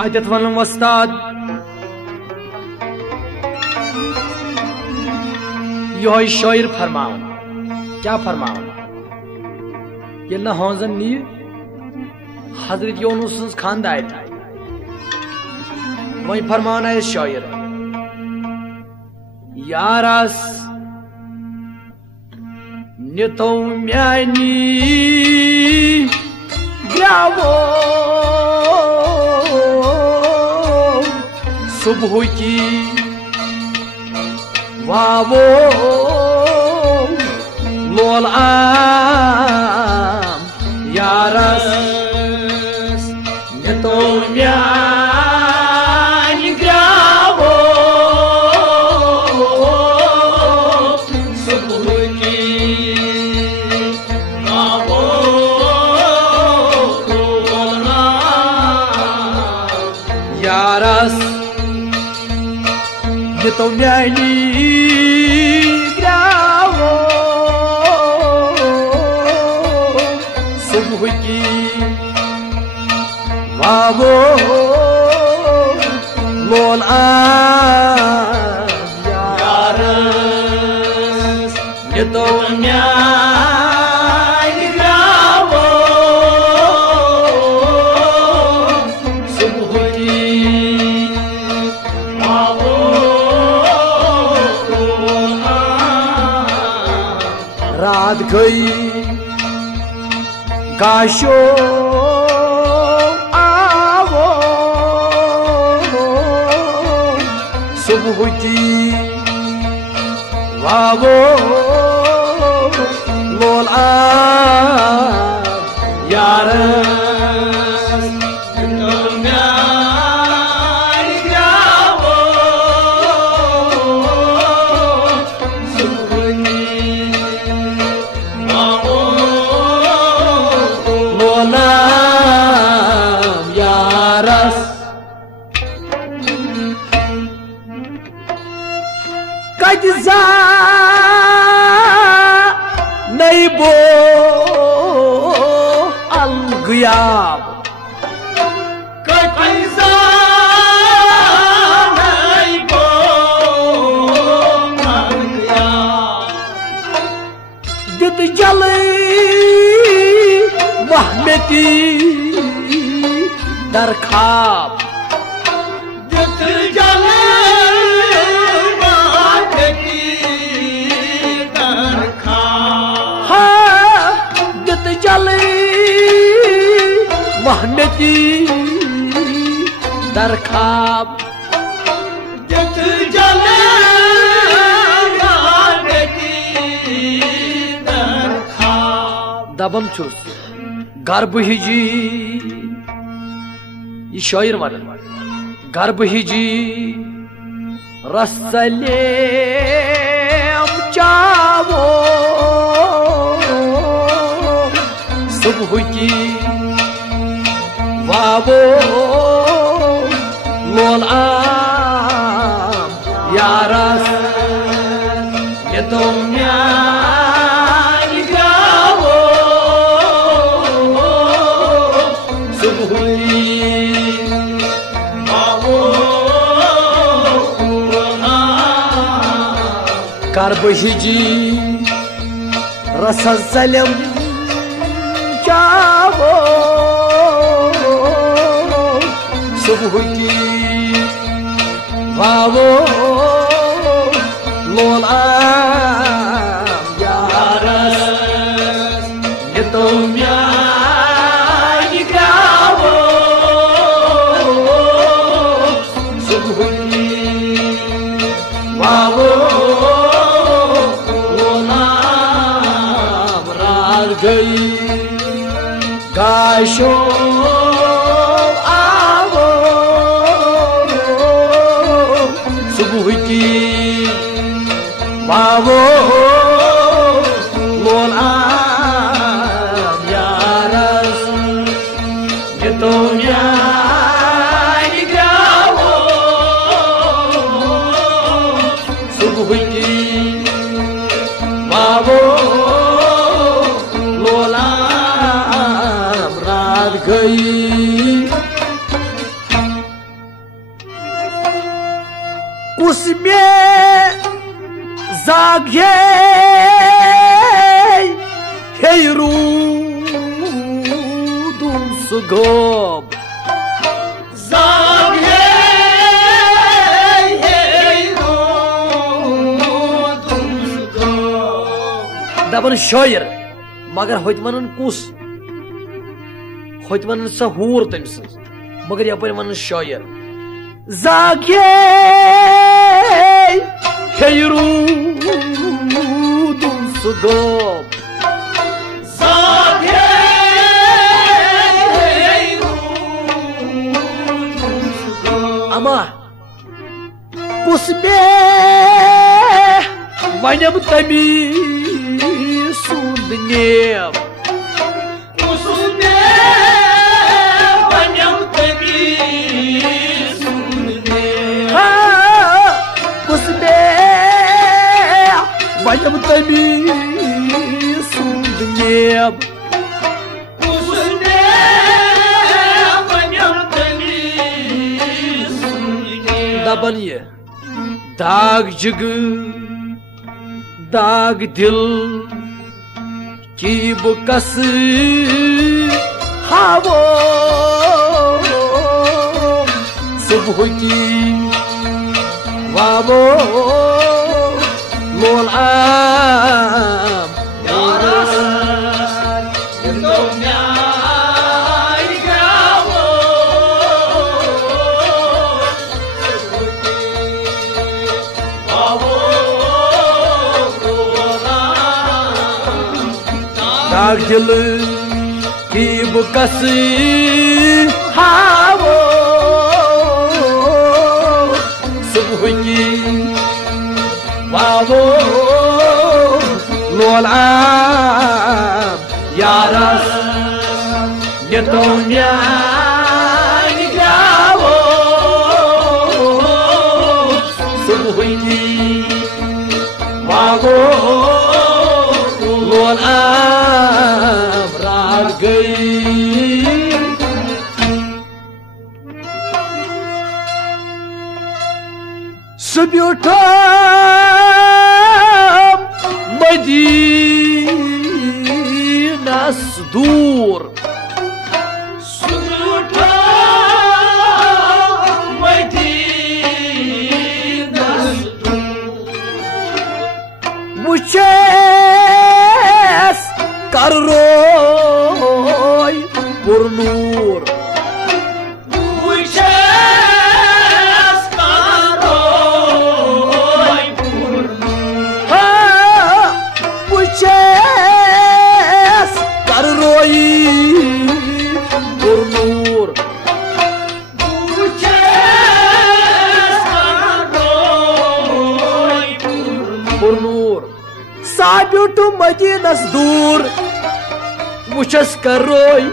अतत one वस्ताद यो शायर फरमावन क्या फरमावन ये न हौजन नी हजरत यूनुस खानदार वही फरमान है शायर यारस नितो म्यानी ग्यावो सुबह की वावो लोल आम यारस नितो म्यानी ग्यावो सुबह की वावो लोल आम यारस नितो म्यानी ग्यावो सुबह की वावो लोल आम यारस नितो म्यानी ग्यावो सुबह की वावो रात गई गाशो आवो सुबह की वावो लोल आम यारस नितो म्यानी ग्यावो सुबह की वावो लोल आम यारस कजजा नहीं बो अलगयाब कजजा नहीं बो अलगयाब दित जले वहमती दरखाब दित जले महनती दरखाब जित जले दरखाब दबम छुस गर्भ हिजी ये शायर वन गर्भ हिजी रसले चावो सुबह की वावो लोल आम यारस नितो म्यानी ग्यावो सुबह की वावो लोल आम गर्भ हिजी रसलम चावो सुबह की वावो लोल आम यारस नितो म्यानी ग्यावो सुबह की वावो लोल आम रात गई गाशो सुबह की वावो लोल आम यारस नितो म्यानी ग्यावो सुबह की वावो लोल आम रात गई कुछ में जागे रूदुम सुगोब जागे रूदुम सुगोब दबन शायर मगर होत वनन कुस होत वनन सा हूर तमस मगर यपर वनन शायर जागे रूदुम सुगोब अमा कुस में वनम तमी सुंद नेम कुस में वनम तमी सुंद नेम कुस में वनम तमी सुंद नेम दबन ये दाग जिग दाग दिल की बुकस हावो सुबह की वावो मोल आम दिल की बुकस हावो सुबह की वावो लोलाम यारस ये तो न्याय गावो सुबह की वावो लोलाम रात गई सुबह उठा मदीना से दूर सुबह उठा मदीना से दूर मुझे कर रोय पुरनूर कर रोई पुरनूर पुरनूर साब्युटु मदीनस दूर मुझस कर रोय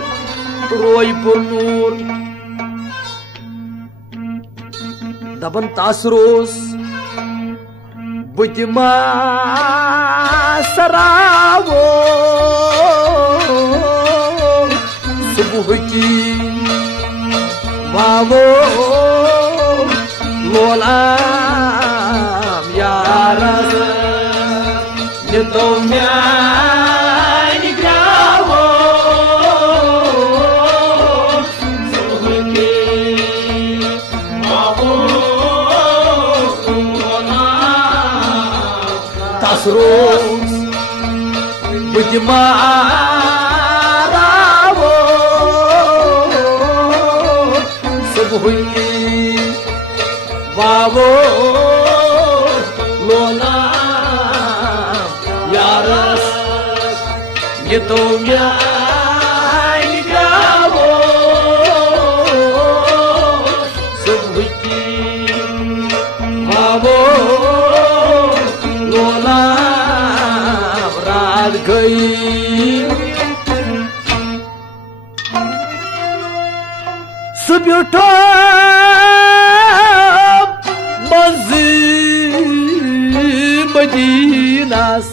रोय पुरनूर दबन तास रोस बुजमा सरावो सुबह की वावो लोलाम यारस ये तो म्यानी गावो सुबह की वावो लोलाम तासरोस बुजमा वावो लोलाम यारस ये तो म्यानी गावो सुबह की वावो लोलाम रात गई सुबह उठो मदीनास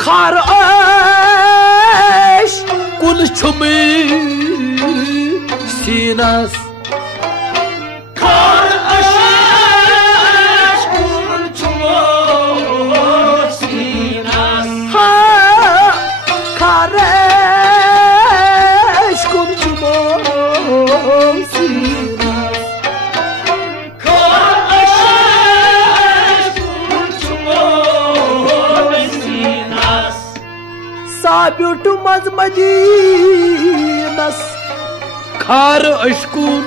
खार छुम सीनस खार अशकुन छुमो सीनस खार अशकुन छुमो सीनस खार अशकुन छुमो सीनस साब्युट मज मदीनस खार अशकुन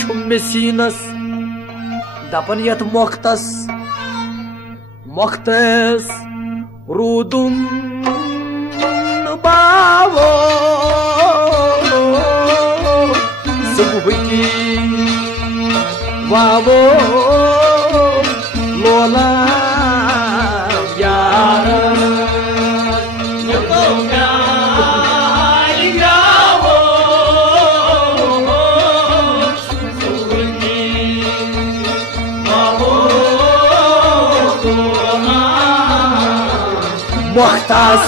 छुम सीनस दपन यत मोख्तस रूदुन बावो सुबह की वावो लोला यार Muhtas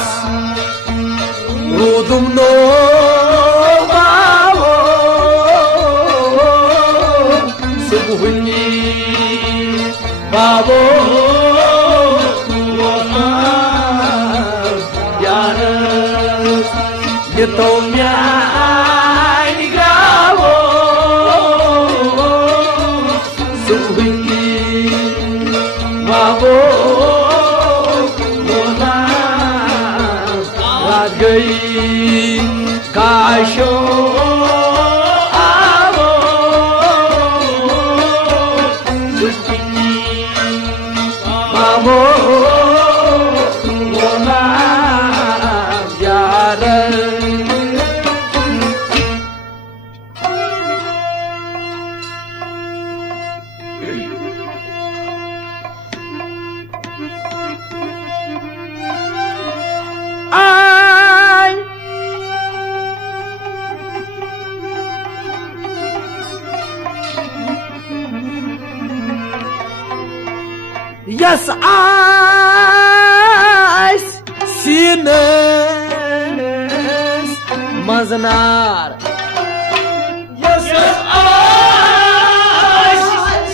Rudum no Bawo Subuhni Bawo Yaras Yetomya Nigravo Subuhni Bawo गई काशो आवो आवो बोला यार Yes, I sinners maznar. Yes, I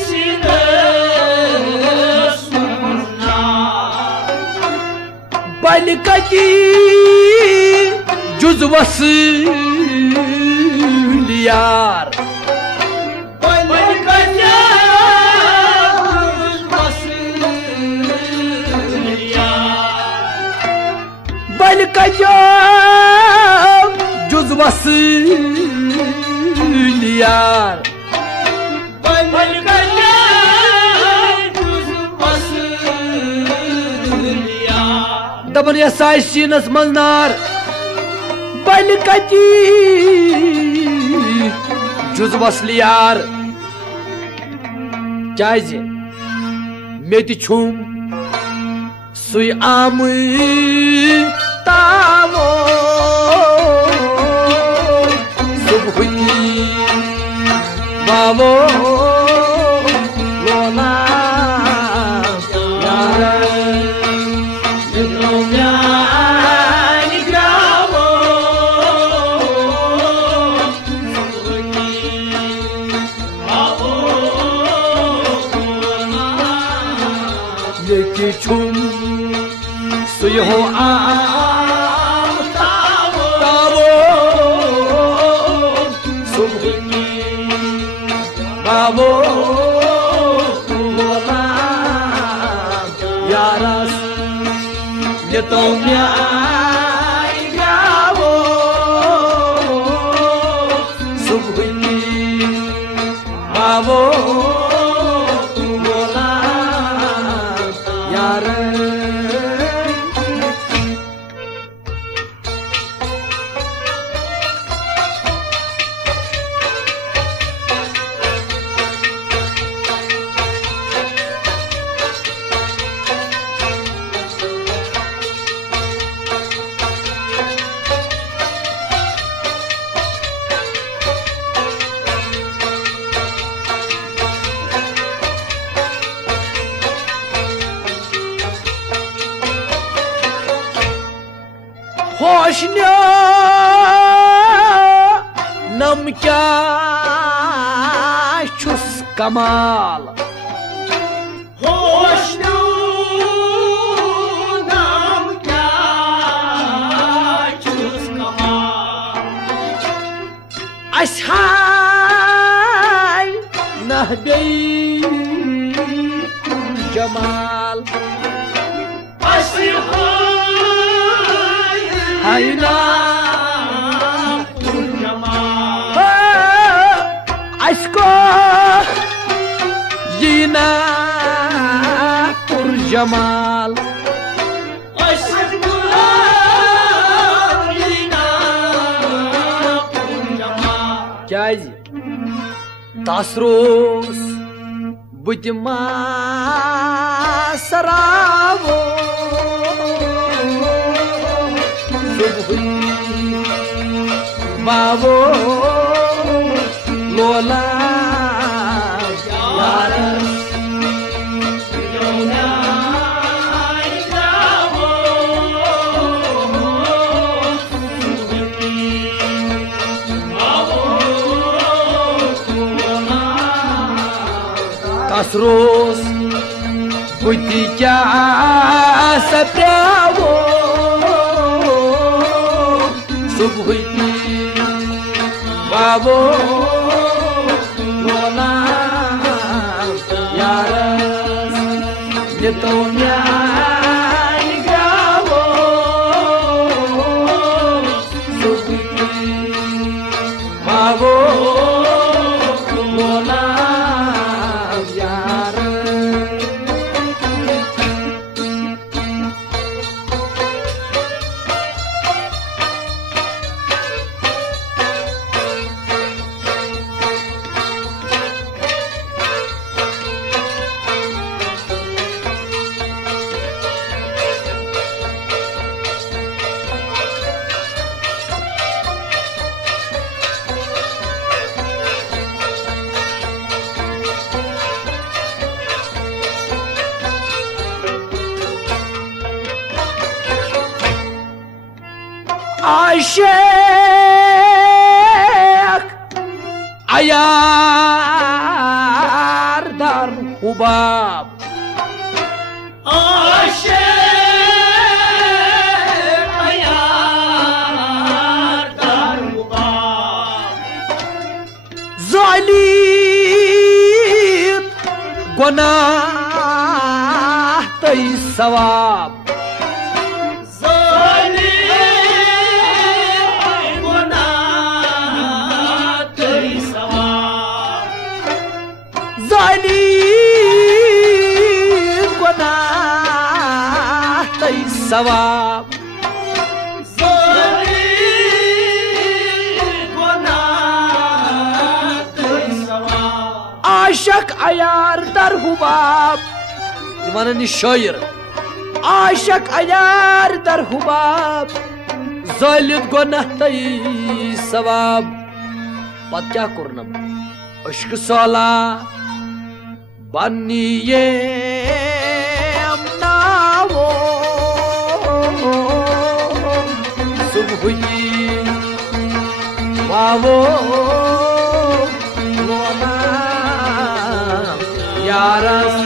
sinners maznar. Balkaki cüzvası liyar. Balkacağım cüzvası liyar. Balkacağım cüzvası liyar. Daban ya sayşinas maznar. Balkaci cüzvası liyar. Caizi meti çum suy amı Tavo Subhuki Bavo Lola Yara Yetomya Nigravo Subuki Bavo Yeki çum Suyu ho am Tavo Subhuki Bavo Lola Yaras Yetomya Igavo Subhuki Bavo Lola Yaras hoşnya nam kya chus kamal hoşnu nam kya chus kamal ashal nahbey jamal hayna aşko yina pur jamal kyazi tasros budima saravo Babo Lola Yaras Yona Islamo Babo Lola Kasros Butikya Sapravo Subhuiti Babo Lola Yaras Netonya Igavo Subhuiti Babo Lola Yaras Aşık ayar dar hubab Aşık ayar darbubab zalim günah tay sevap zalim günah tay sevap aşık ayar dar hubab dimana ni şair aşık ayar dar hubab zalim günah tay sevap pat kya kurnam aşk sala baniye amnavo subhi wavo lona yaras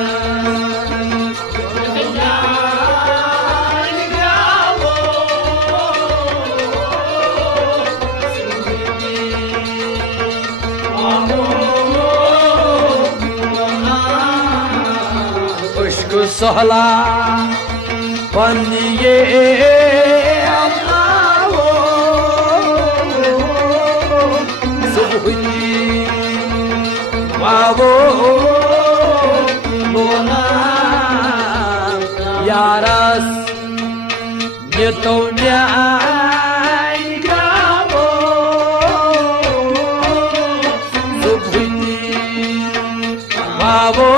Sohla baniye amnavo subhi wavo lona yaras netonya igavo subhi wavo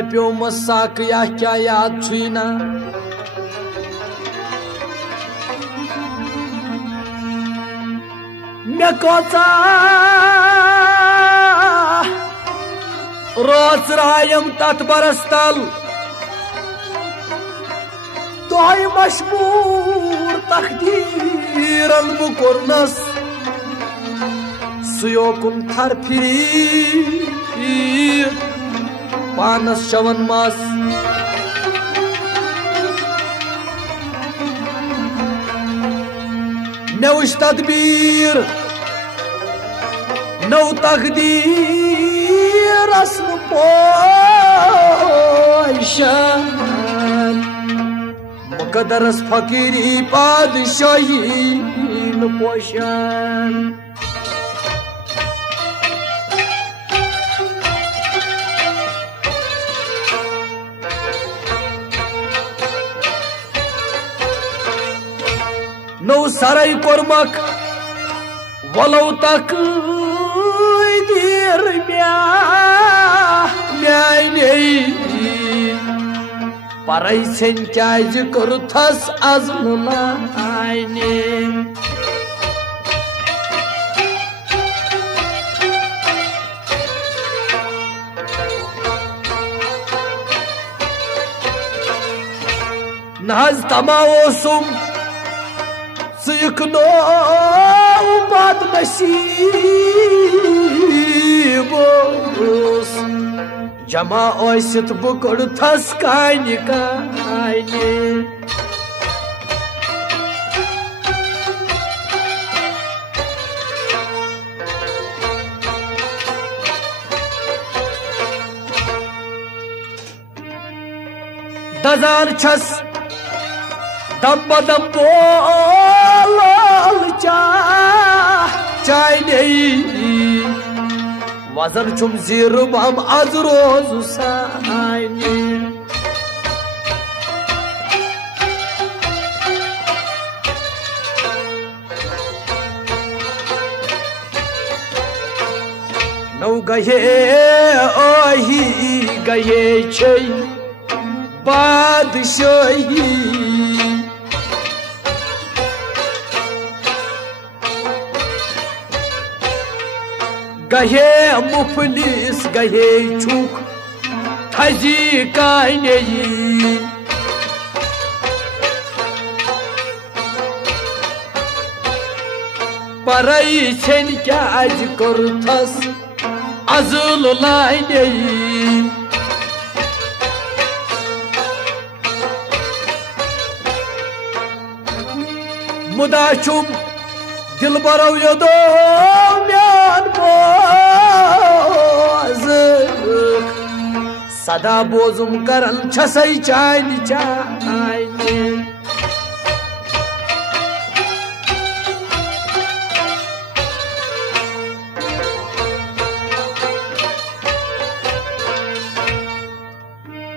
दप्यो मसाक या क्या याद छुना मे कोचा रोज रायम तथ बरस्तल तोय मशबूर तकदीरन बुकुरनस सुयोकुन थर free पानस शवन मास nosh तदबीर नौ तकदीर रस्म पोशान मुकदरस फकीरी पादशाही पोशान नौ सरई कोरमक वलो तक दीर म्याने परई छन क्याज करुथस अजमुलाने नहज तमाओसुम सिखनो बद नसीबोस जमा ओसित बुकड़ थस कानि काने दजान छस दम बदम बोल चाय नहीं वजन चुम जीर बम आज रोज साइने नौ गहे ओही गहे छै बादशाही गहे मुफलिस गहे छुक थजी काने परई छन क्या आज करथस अजुल लाइने मुदाचुम दिल बरो यदो म्यान बोज सदा बोजुम करन छसई चाइनी चाइनी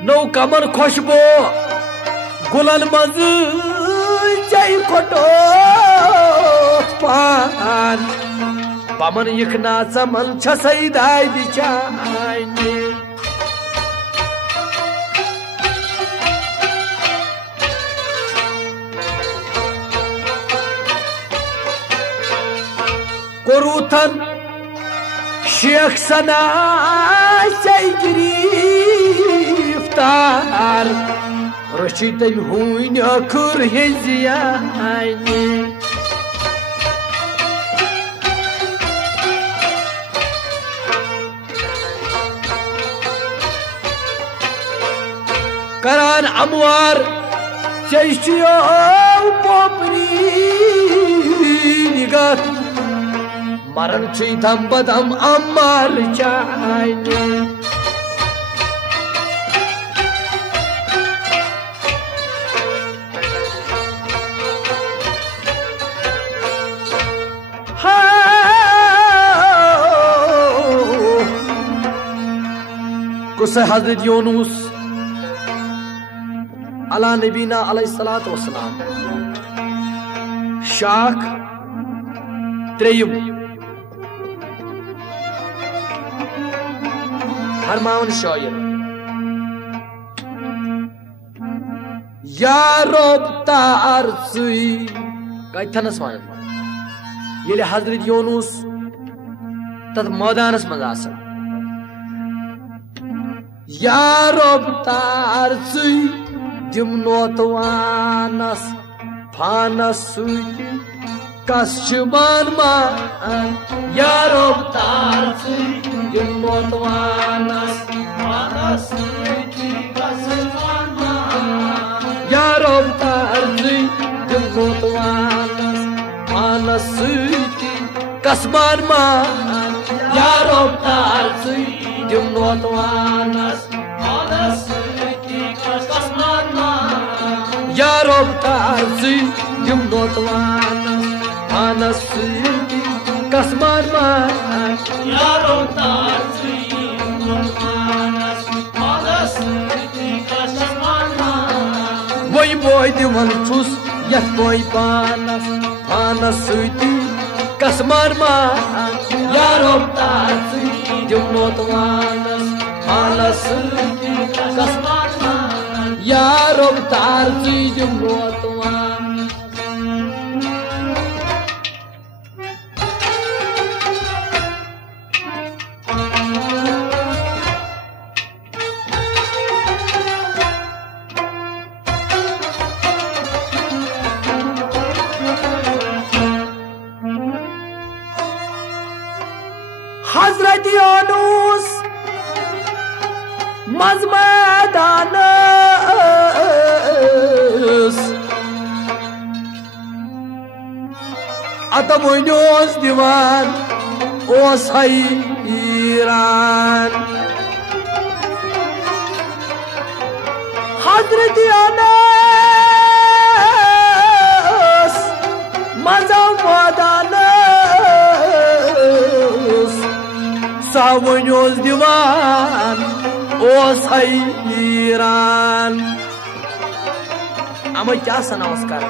नौ कमर खुशबो गुलन मज जय खोटो पान पमन यकना चमन छसई दाय दिचाइने कोरुथन शेख सना जय गिरफ्तार रशीद हुइन अखुर हिजियाने करान अमवार चैशियो पोपरी निगाह मरण छी धम बदम अमर चाइने कुछ हजरत यूनुस अला नबीना अलैहिस्सलातु वस्सलाम शाख त्रेयुम फरमान शायर यारोब तारसुई कथनस वन ये हजरत यूनुस तथ मैदानस मज आसन यारोब तारसुई दिमनोतवानस फानस सुई कश्मान मान यारोब तारसुई दिमनोतवानस फानस सुई कश्मान मान यारोब तारसुई दिमनोतवानस फानस सुई कश्मान मान यारोब तारसुई दिमनोतवानस फानस सुई कश्मान मान यारोब तारसुई दिमनोतवानस फानस सुई कश्मान मान यारोब तारसुई दिमनोतवानस फानस सुई कश्मान मान वही बोय दिवन छुस यथ बोय पानस फानस सुई कश्मान मान यारोब तारसुई दिमनोतवानस फानस सुई कश्मान मान यारोब तारसुई दिमनोतवानस हजरत यूनुस मज मैदानस अतम वोस दिवान ओस हैरान हजरत यूनुस मज मैदानस सावनोस दिवान ओस हैरान अम क्या सनावस कर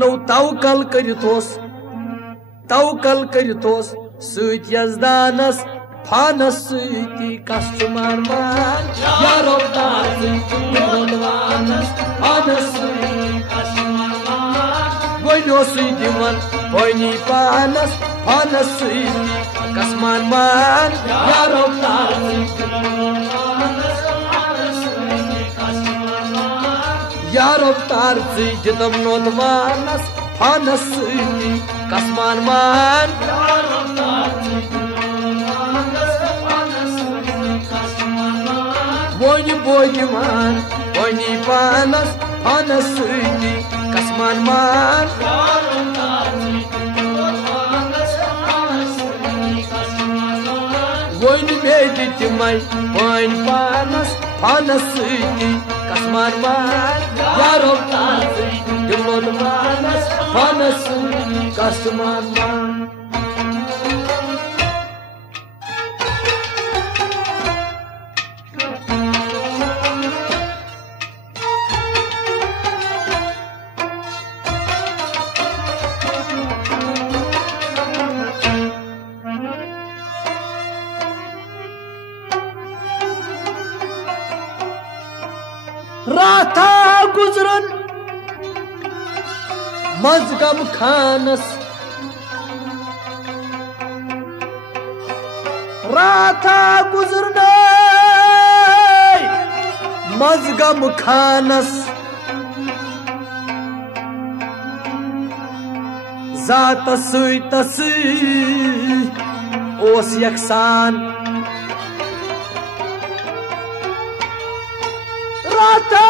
नौ तवकल करितोस सुत यजदानस फानस सुती कश्मान मान यारोब तारसुई दिमनोतवानस फानस सुई कश्मान मान गोइनो सुई दिवन गोइनी पानस फानस सुई कश्मान मान यारोब तारसुई दिमनोतवानस फानस सुई कश्मान मान यारोब तारसुई दिमनोतवानस फानस सुई कश्मान मान यारोब तारसुई दिमनोतवानस फानस सुई कश्मान मान वोनी बोयमान वोनी पानस फानस सुई कश्मान मान यारोब तारसुई दिमनोतवानस फानस सुई कश्मान मान वोनी बेदी तिमai वोन पानस फानस सुई कश्मान मान यारोब तारसुई दिमनोतवानस फानस सुई कश्मान मान राथा गुजरन मजगम खानस राथा गुजरन मजगम खानस जात सुई तसी ओस यकसान राथा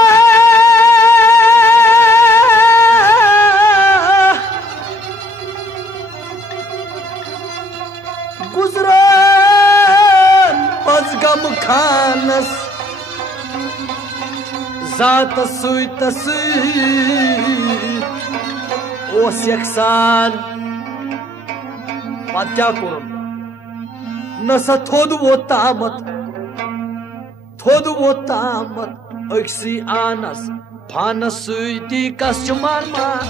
गुजरन मजगम खानस जात सुई तसी ओस यकसान पत क्या कोरुन नसा थोद वो तामत अक्सी आनस फानस सुई कश्मान मान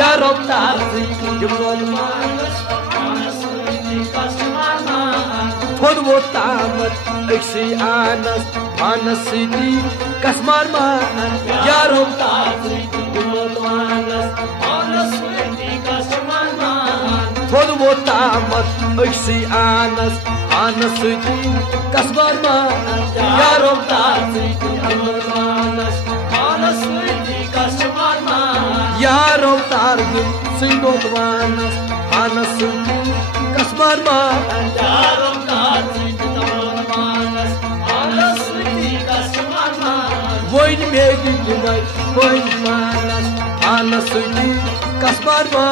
यारोब तारसुई दिमनोतवानस फानस सुई कश्मान मान थोद वो तामत अक्सी आनस पानस सती कसमार मान यारो तार थोद वो तामत अक्सी आनस पानस सती कसमार मान यारो तार यारो तार सिंदोत वानस पानस सती कसमार मान यारो तार Voin megi dumai, voin manas, anas sudi, kasbar ma,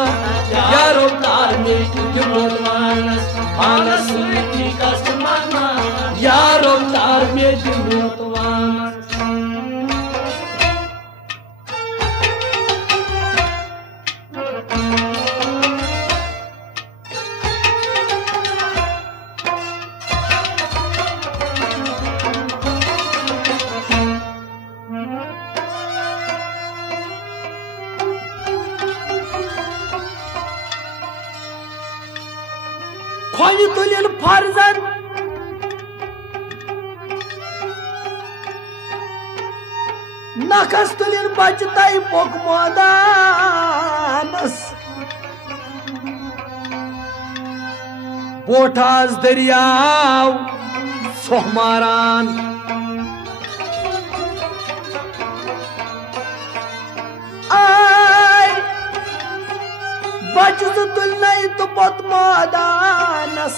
yaro tar megi dumai manas, anas sudi, kasbar ma, yaro tar megi dumai manas. Khoyi tulil farzan nakas tulil bachtai pok modanas bothas daryav sohmaran Bachs tulnai to pot modanas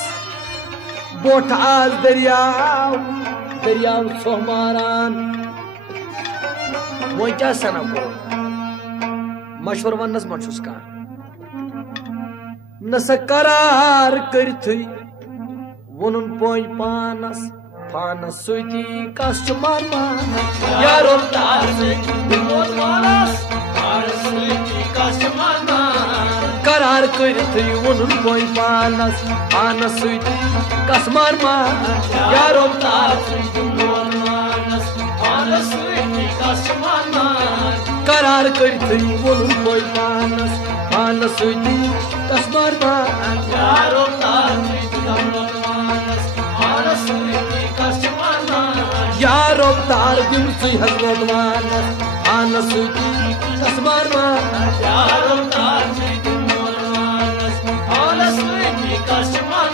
bothas daryav sohmaran वो क्या सना को मशवर वनस मचुस का नस करार करथई वनुन पोय पानस पानस सुती customer मान यारो तार से मोत मानस पानस सुती कस्टमर मान करार करथई वनुन पोय पानस पानस सुती कस्टमर मान यारो तार से मोत मानस पानस सुती कस्टमर करार करथई वनुन पोय पानस पानस सुती कस्टमर मान यारो तार से मोत मानस पानस सुती कस्टमर यारो तार दिम सुई हजरत मानस पानस सुती कस्टमर यारो तार से मोत मानस पानस सुती customer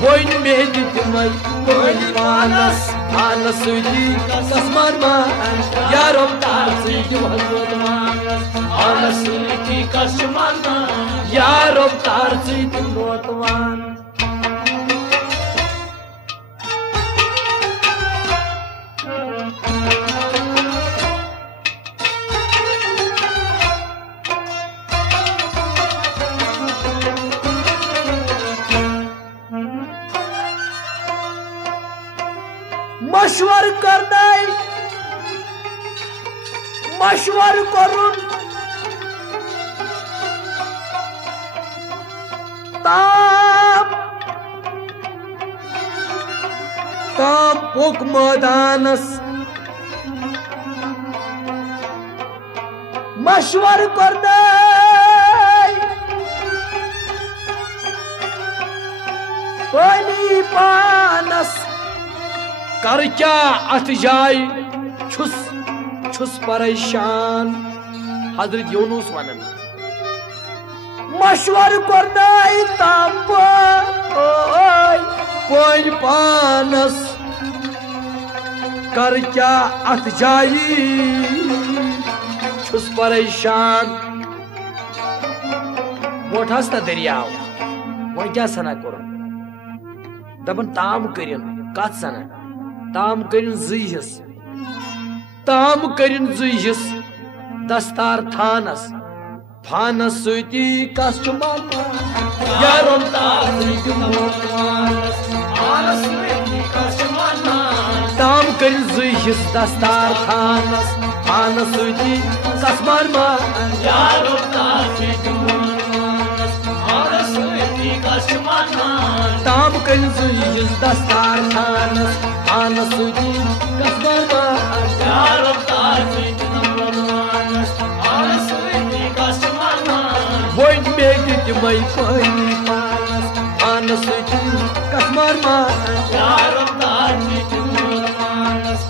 voin megi dumai voin panas panas suji kasmar ma yaro tar suji hazrat manas panas suji kasmar ma yaro tar suji motwan मशवर करनाय मशवर करून ताप पोक मैदानस मशवर करनाय पानी पानस कर क्या अत जाय छुस परेशान हजरत यूनुस वनन मशवर करनाय ताप पोय पानस कर क्या अत जाय छुस परेशान मोठा दरियाव वो क्या सना कर दपन ताम करिन कत सना ताम करिन जुहिस दस्तार थानस फानस सुती कस्टमर यारो तार सुती मोतवानस फानस सुती कस्टमर ताम करिन जुहिस दस्तार थानस फानस सुती कस्टमर यारो तार सुती मोतवानस फानस सुती कस्टमर ताम करिन जुहिस दस्तार थानस पानस सुती कस्मर यारो तार सुती मोतवानस पानस सुती कस्मर voin megi dumai pani panas panas suti kasmar ma yaरो तार सुती मोतवानस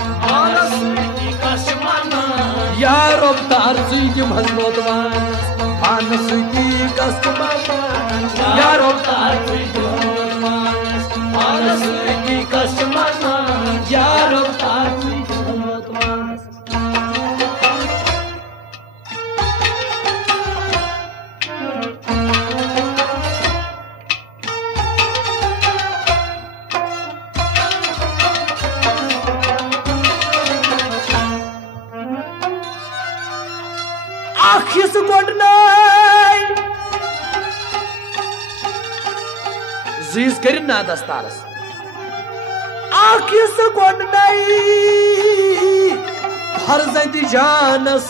Öptar suyum hazmatmanas Ana suyti kasmanas Yar öptar suyum hazmatmanas Ana suyti kasmanas Yar öptar suyum hazmatmanas Akhis godnay Ziz kerim na dastaras Akhis godnay Farzandi janas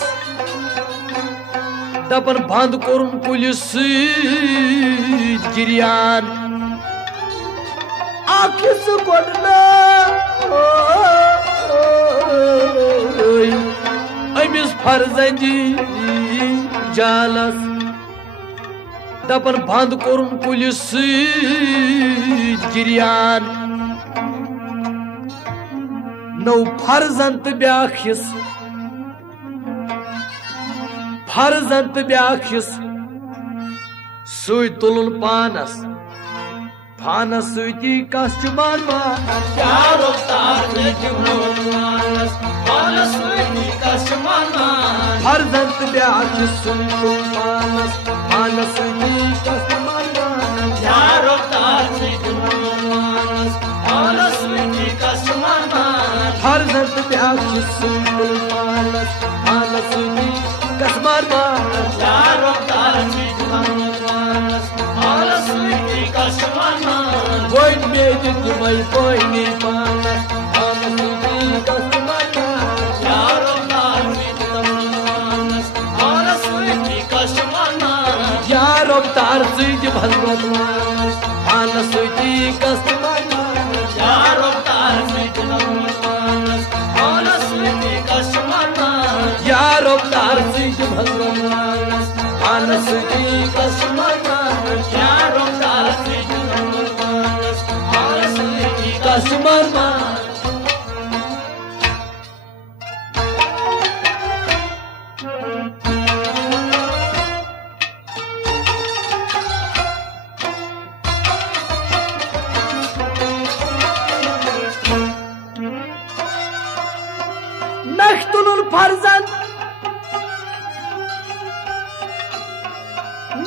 Dapan band korun kulis giryan Akhis godnay Amis farzandi jalas dapan band korun kulis giryan nau farzant byakhis suy tulun panas suyti kaschuman ma Yar öptar suyum hazmatmanas Ana suyti kaschuman ma farzant byakhis suy tulun panas suyti kaschuman ma Yar öptar suyum hazmatmanas Ana suyti kaschuman ma farzant byakhis suy tulun panas suyti kaschuman ma Yar öptar suyum hazmatmanas Ana suyti kaschuman ma Boyn meydi may boyni panas suyti kaschuman ma Yar öptar suyum hazmatmanas Ana suyti kaschuman ma Yar öptar suyum hazmatmanas Ana suyti kaschuman ma Yar öptar suyum hazmatmanas Ana suyti kaschuman ma Yar öptar suyum hazmatmanas Ana suyti kaschuman ma Yar öptar suyum hazmatmanas Ana suyti kaschuman ma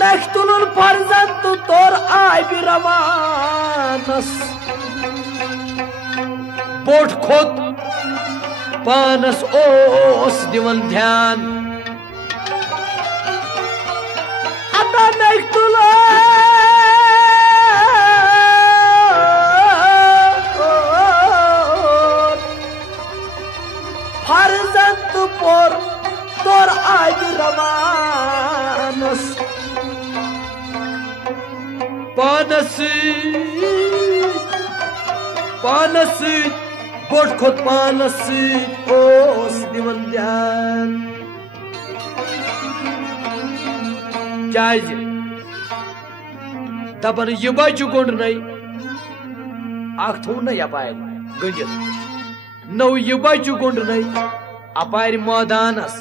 Mektulun farzand tor ay bir amanas Bot khot panas os divan dhyan Ata mektulun farzand tor ay bir amanas Panası boş kot panası os divan dhyan Kyazi dapan yıbacı gondunay aktuna yapayır gıncır Nau yıbacı gondunay apayır madanas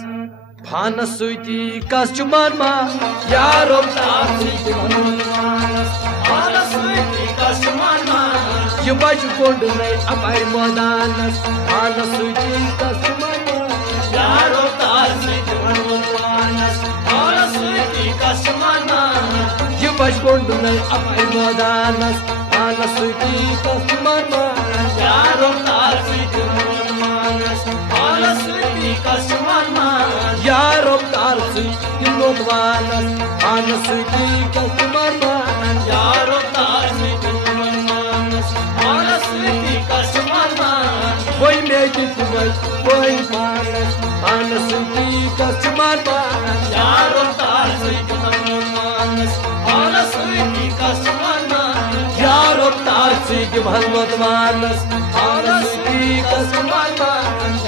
Panas suyti kaschuman ma Yar öptar suyum hazmatmanas Ana suyti kaschuman ma Yıbacı gondunay apayır madanas Panas suyti kaschuman ma Yar öptar suyum hazmatmanas Ana suyti kaschuman ma Yıbacı gondunay apayır madanas Panas suyti kaschuman ma Yar öptar suyum hazmatmanas Ana suyti kaschuman ma Yar öptar suyum hazmatmanas Panas suyti kaschuman ma Yar öptar suyum hazmatmanas Ana suyti kaschuman ma Boy meydi tumay boy panas Panas suyti kaschuman ma Yar öptar suyum hazmatmanas Ana suyti kaschuman ma Yar öptar suyum hazmatmanas Panas suyti kaschuman ma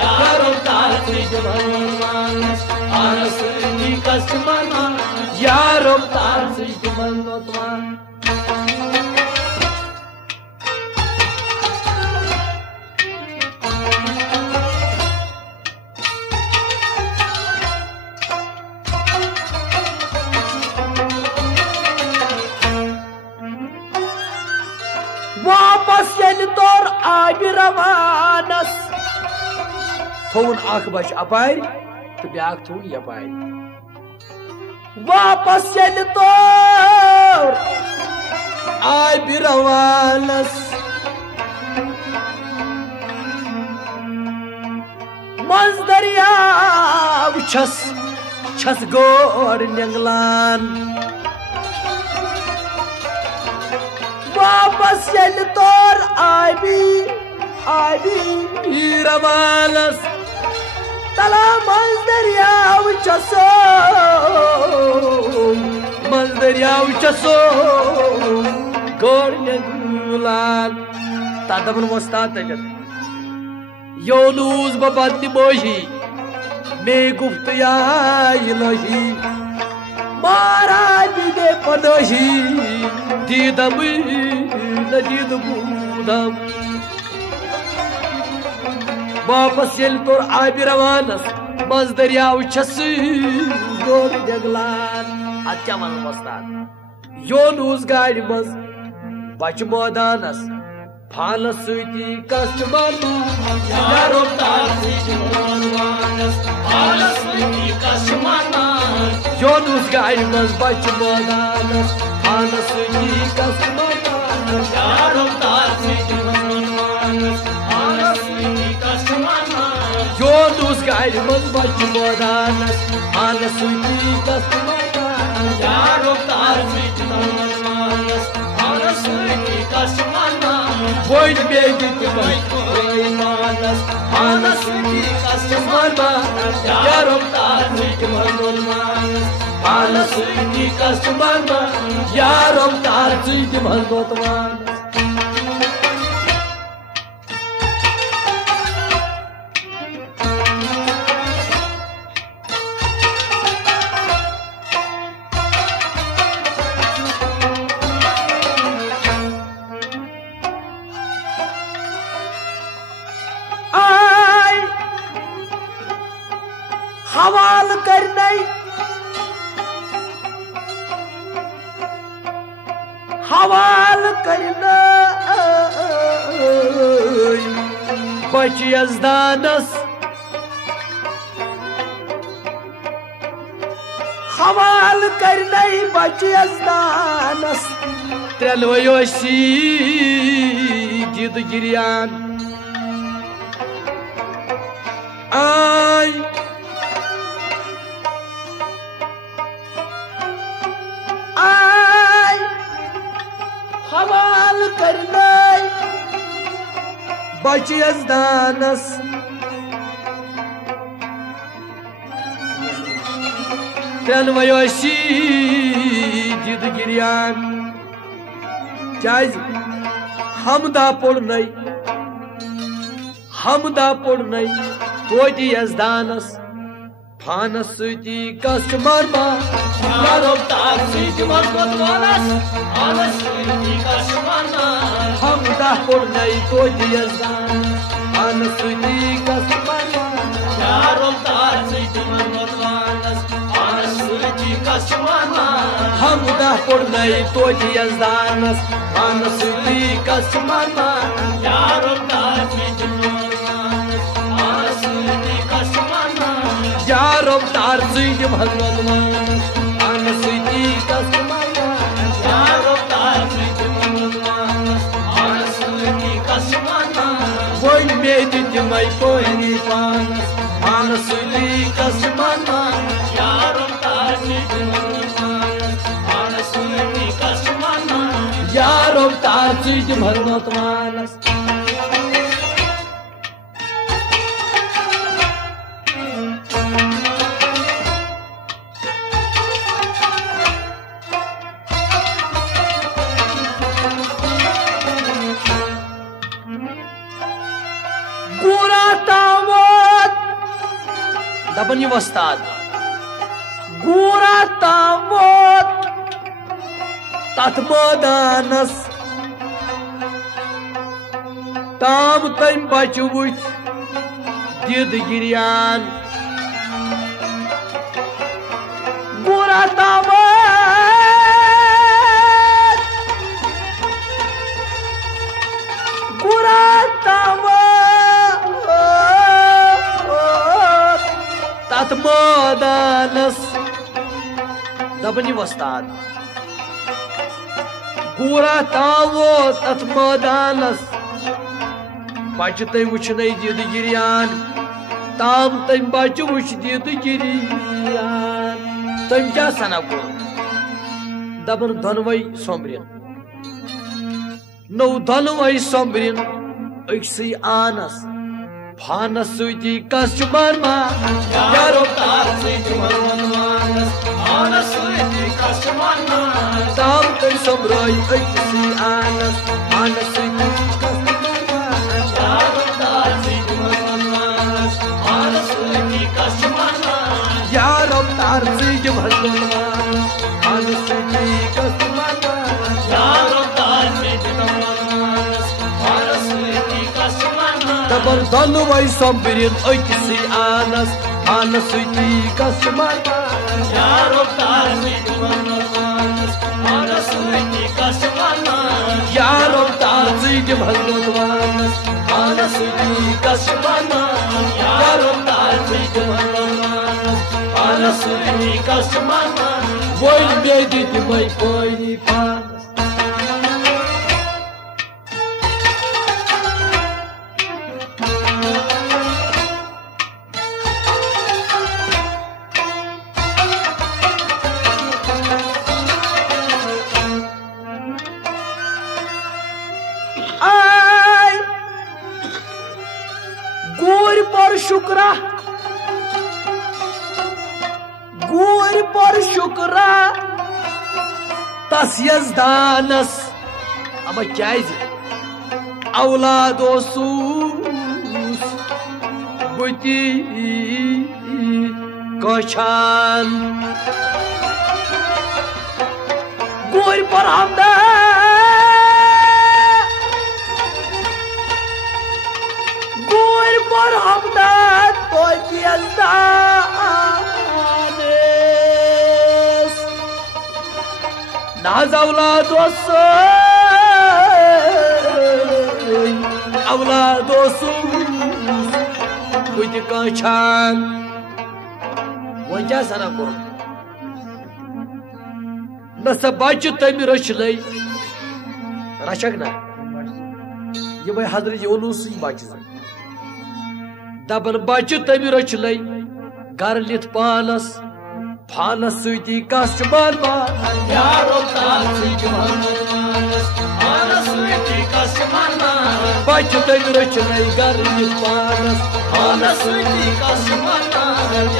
Yar öptar suyum hazmatmanas Panas suyti kaschuman ma Yar öptar suyum hazmatmanas आबि रवानस थोन अख बच अपार तो back थोन यपार वापस यल तोर आबि रवानस मज दरियाव छस गोर निगलान वापस यल तोर आबि रवानस तला मज दरियाव छसो गोर निगलान तादमन वस्ता तजत योनूस बबंद मोही में गुफ्त या इलाही महाराज दे पनही दीदम नदीद बूदम वापस यल तोर आबि रवानस मज दरियाव छस गोर जगलान अच्छा मन वस्ताद योनूस गाड़ मज बच मोदानस फानस सुती कस्टमर यारो तार सुती मनमानस फानस सुती कस्टमर योनूस गाड़ मज बच मोदानस फानस सुती कस्टमर यारो तार सुती मनमानस फानस सुती कस्टमर योनूस गाड़ मज बच मोदानस फानस सुती कस्टमर यारो तार सुती मनमानस फानस सुती customer Void baby to my manas, manas suti customer manas, yarom tar suti manas, manas suti customer manas, yarom tar suti manas. हवाल करने बचियस दानस हवाल करने बचियस दानस त्रेलवयोशी जिद गिरियान आई हवाल करने बचियस दानस त्रेलवयोशी जिद गिरियान हमदा पोड़नई तोटी दानस फानस सुती कस्टमर यारो तार सुती मनमानस फानस सुती कस्टमर हमदा पोड़नई तोटी दानस फानस सुती कस्टमर यारो तार सुती मनमानस फानस सुती कस्टमर हमदा पोड़नई तोटी दानस फानस सुती कस्टमर यारो तार सुती मनमानस फानस सुती कस्टमर यारो तार सुती मनमानस फानस सुती कस्टमर यारो तार सुती मनमानस फानस सुती कस्टमर वही मेरी जमाई कोई पानस फानस सुती कस्टमर यारो तार सुती मनमानस फानस सुती कस्टमर यारो तार सुती मनमानस दबन ये वस्ताद गूरा तावत तथ मदानस ताम तम बचु बुच दिद गिरियान गूरा तावत दबनी वस्ताद पूरा तावो तथ मैदानस बच तम वुन दीद गिरियान ताम तम बच वुच दीद गिरियान तम क्या सना को दबन धनवई सोमरिन नौ धनवई सोमरिन अक्सी आनस फानस सुती कस मरमा यारो तार से मानस आनस सुती कस मरमा ताम तम सोमराई अक्सी आनस फानस सुती कस मरमा यारो तार से मानस आनस सुती कस मरमा यारो तार से मानस आनस सुती कस मरमा यारो तार से मानस आनस सुती कस मरमा दबर धनवई सोमरिन अक्सी आनस फानस सुती कस मरमा यारो तार से मानस आनस सुती कस मरमा यारो तार से मानस आनस सुती कस मरमा यारो तार से मानस आनस सुती कस मरमा Voi mediti mai poi panas. Ai Guri por shukra Guri por shukra tas yazdanas ama kyazi avlado sus buti koşan Guri por hamda Guri por hamda toy yazdanas Naz avladosus buti koşan Wajah sana kur Nasa bacı tami raşlay Raşak na Ye bay Hazreti Yunus'u bacı Daban bacı tami raşlay Garlit panas Panas suyti kasçıman ma Yaro taar se manas आनस सुती कस मरमा bacı tami raşlay Garlit panas आनस सुती कस मरमा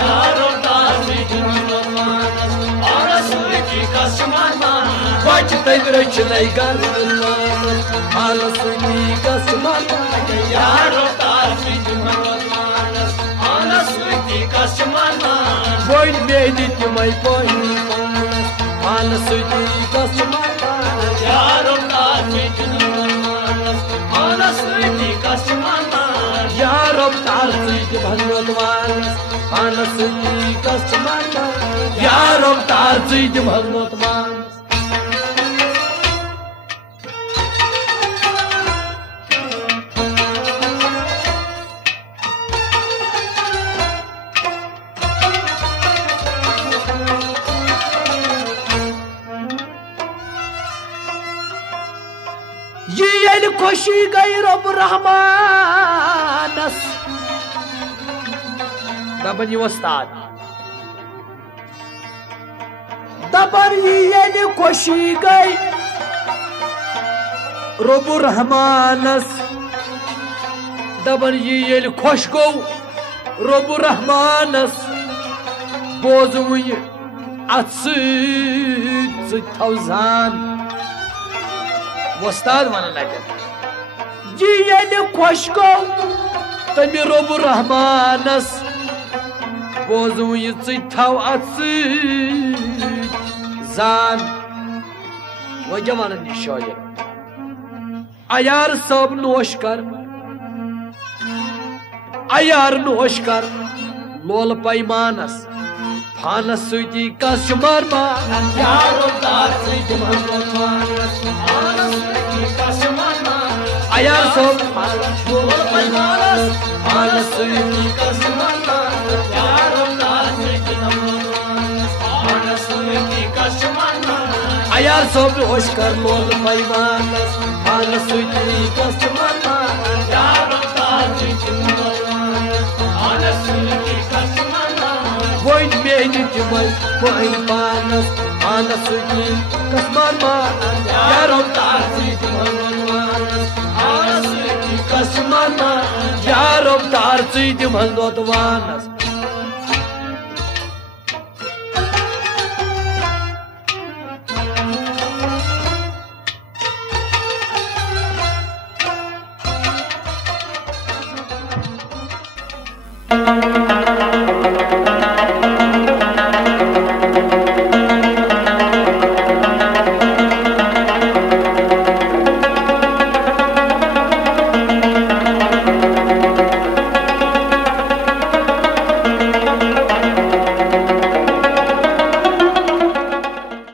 यारो तार से मानस आनस सुती कस मरमा bacı tami raşlay Garlit panas Panas suyti kasçıman ma यारो तार से मानस आनस सुती कस मरमा Boyn mediti mai boyn panas suyti kasçıman ma यारो तार से मानस आनस सुती कस मरमा Ya Rab tarzıydı Bhagwan Anasını kasmana Ya Rab tarzıydı Bhagwan Yiyeli koşu gay Rab Rahmanas Daban yuvastad Daban yiyeli koşu gay Rab Rahmanas Daban yiyeli koş go Rab Rahmanas Bozumu atsı tavzan Vastad vanan agar Yiyeli koş go Tami Rab Rahmanas Bozumu tav atsı zan Vajavanın şair Ayar sab noşkar Ayar noşkar Lol paymanas Panas suyti kasmar ma यारो तार से मानस आनस सुती कस मरमा Ayar sab बोल पैमानस आनस सुती कस मरमा यारो तार से मानस आनस सुती अयार सोप होश कर लोल पैमानस पानस सुती कस मनान यार तार पानस सुती कस मनान वोई मेनी तिमल वोई पानस पानस सुती कस मनान यार तार पानस सुती कस मनान यार तार सुती वानस